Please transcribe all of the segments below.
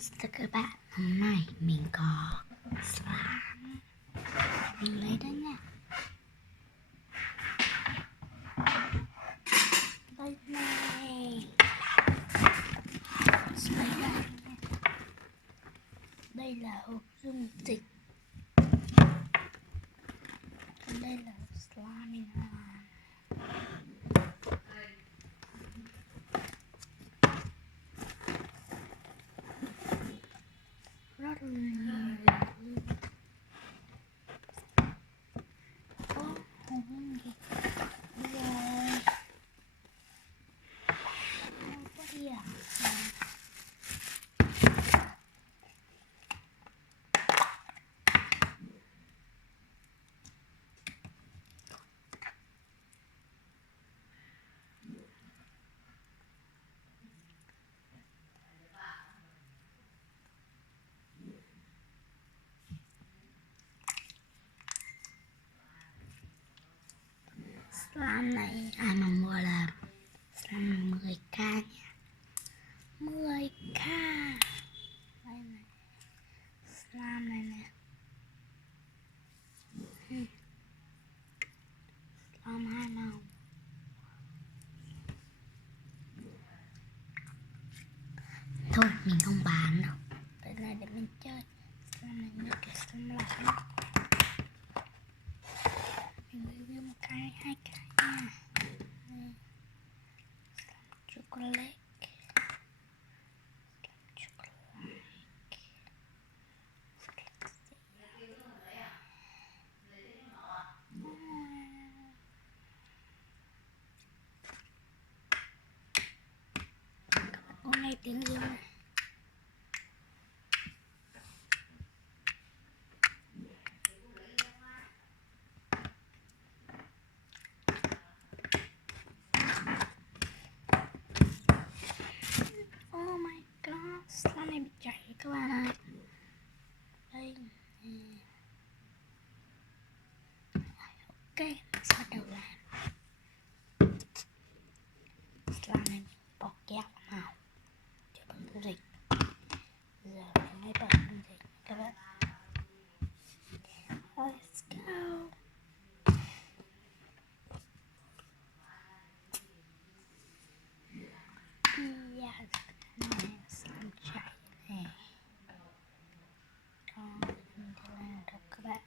Chào các bạn, hôm nay mình có slime. Mình lấy đó nha. Đây này. Đây là hộp dung dịch. Còn đây là slime mình làm. Rất là nhiều. Hộp dung dịch. Rồi. Có đi à? Slime này ai mà mua là slime 10k nha. 10k. Đây này. Slime này nè. Slime hai màu. Thôi mình không bán đâu. Đây là để mình chơi. Slime này như cái slime lạnh. Mình review một cái, hai cái nha. Slime chocolate. Hôm nay tiếng riêng này. Oh my god, slime này bị chảy các bạn ơi. Đây. Ok, mình sẽ bắt đầu làm. Slime này bỏ keo vào cho bằng dung dịch. Giờ mình mới bỏ dung dịch các bạn. Let's go. Yes, này slime chảy này. Đó, mình sẽ làm được các bạn.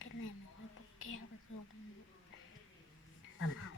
Cái này mình mới bỏ keo và dùng màu.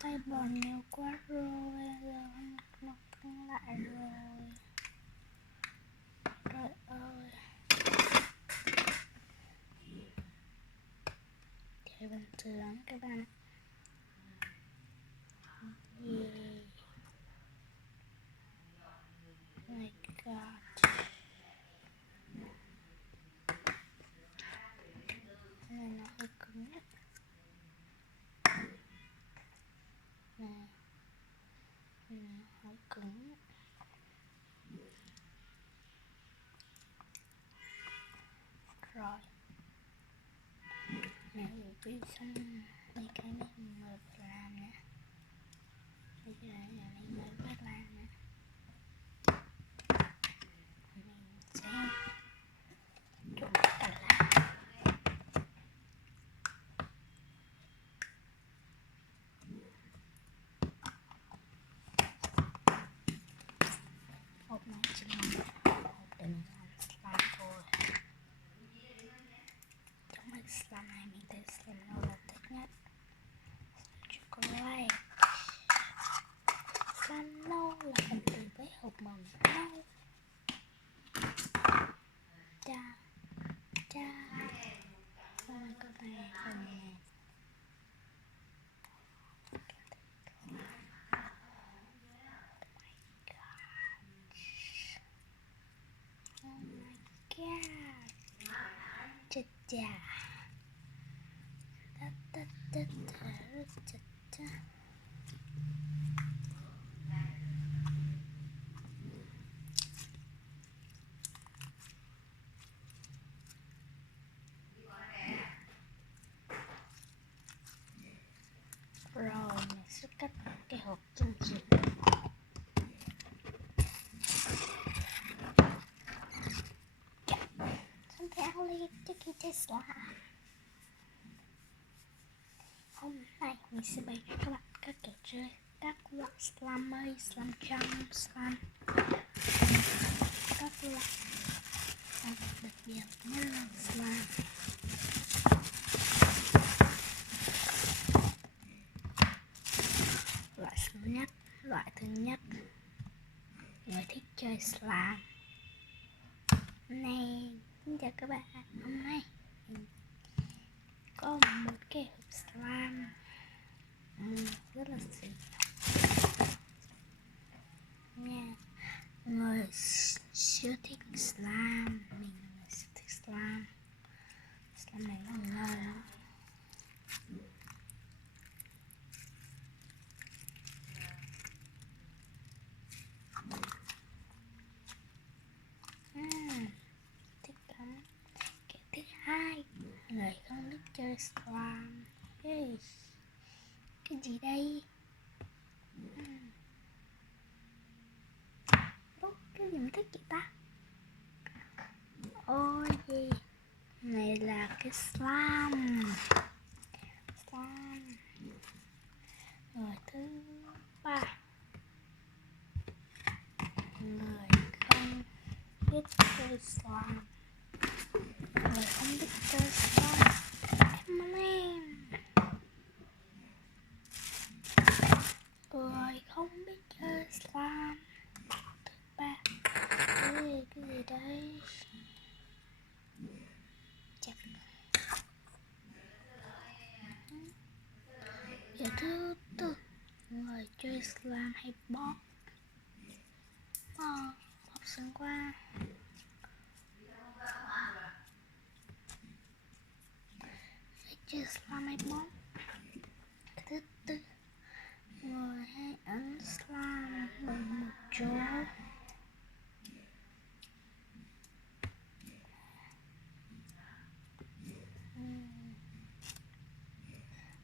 Tay bỏ nhiều quá rồi, giờ nó căng lại rồi. Trời ơi. Chơi bình thường các bạn. Yeah. My god. Này nó hơi cứng nhất. Này hơi cứng. Rồi mình review xong mấy cái mình mới phải làm nè. Bây giờ là mình mới phải làm nè. Mình sẽ trộn cả lá. Hộp này chỉ là hộp để mình làm slime thôi. no. Cha cha. Ôi con này phần này. Oh my god. Cha cha. Ta ta ta ta cha cha. Rồi mình sẽ cắt cái hộp dung dịch. Something sticky Tesla. Hôm nay mình sẽ bày cho các bạn các trò chơi, các loại slime, slime jump, slime, các loại đặc biệt nhất là slime. Loại thứ nhất, người thích chơi slime. Này, xin chào các bạn. Hôm nay mình có một cái hộp slime rất là xịn nha. Người siêu thích slime, mình là người siêu thích slime. Slime này rất là ngon. Thích lắm. Cái thứ hai, người không thích chơi slime. Hey, cái gì đây? Cái gì mình thích vậy ta? Ôi gì? Này là cái slime. Người thứ ba, người không biết chơi slime. Người không biết chơi slime. Em. Người không biết chơi slime. Thứ ba, cái gì đây? Chặt. Giờ thứ tư, người chơi slime hay bóp. Bóp xứng qua. Người chơi slime hay bóp. Thứ tư, người hay ấn slime bằng một chỗ.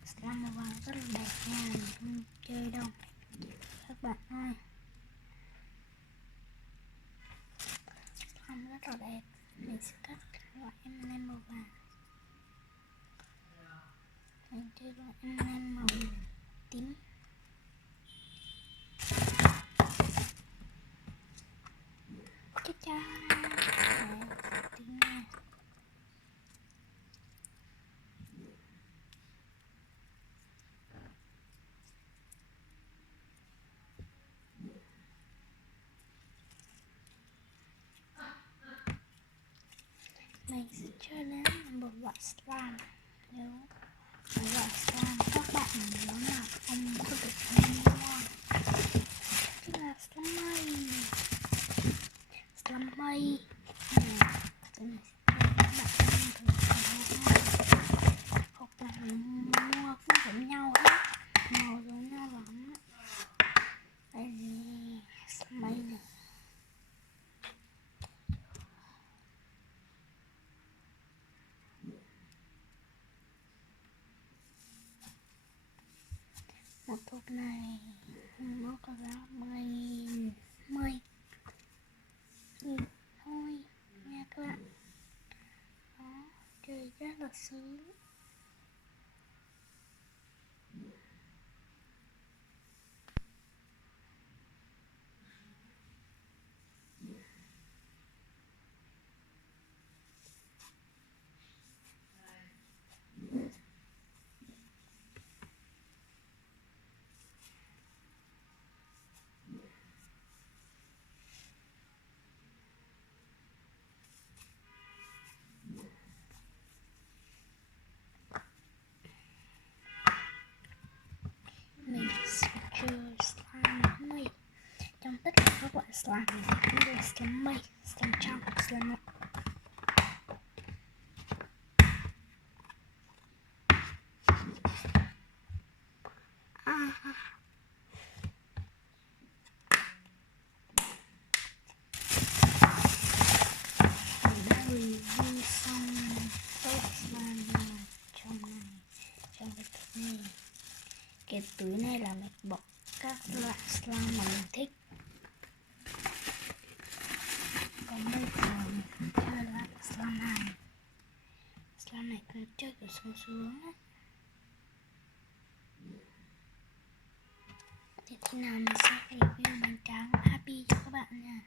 Slime màu vàng rất là đẹp nha, mình không chơi đâu các bạn ơi. Slime rất là đẹp. Mình sẽ cắt loại M&M màu vàng. Mình chơi loại M&M màu tím. Cái cha tím nha. Mình sẽ chơi đến một loại slime. Nếu một loại slime các bạn muốn là không có được mua, tức là slime mây. Hộp này mua cũng giống nhau hết, màu giống nhau lắm. Đây nè, slime này. Một hộp này nó có giá 10.000 thôi nha các bạn. Đó, chơi rất là sướng. slime này cũng là slime mây, slime trong, slime mây. Mình đã review xong tốt slime trong cái túi này. Cái túi này là mình bọc các loại slime mà mình thích. Còn bây giờ mình chơi lại slime này. Slime này cứ chơi kiểu xuống á. Thì khi nào mình sẽ review bánh tráng happy cho các bạn nha.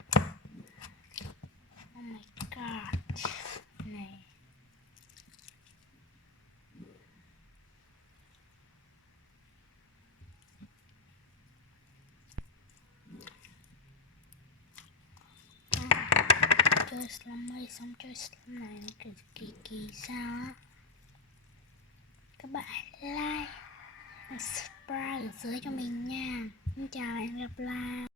Oh my god. Này. Chơi slime mây xong chơi slime này nó kiểu kỳ sao á. Các bạn like, subscribe ở dưới cho mình nha. Xin chào và hẹn gặp lại.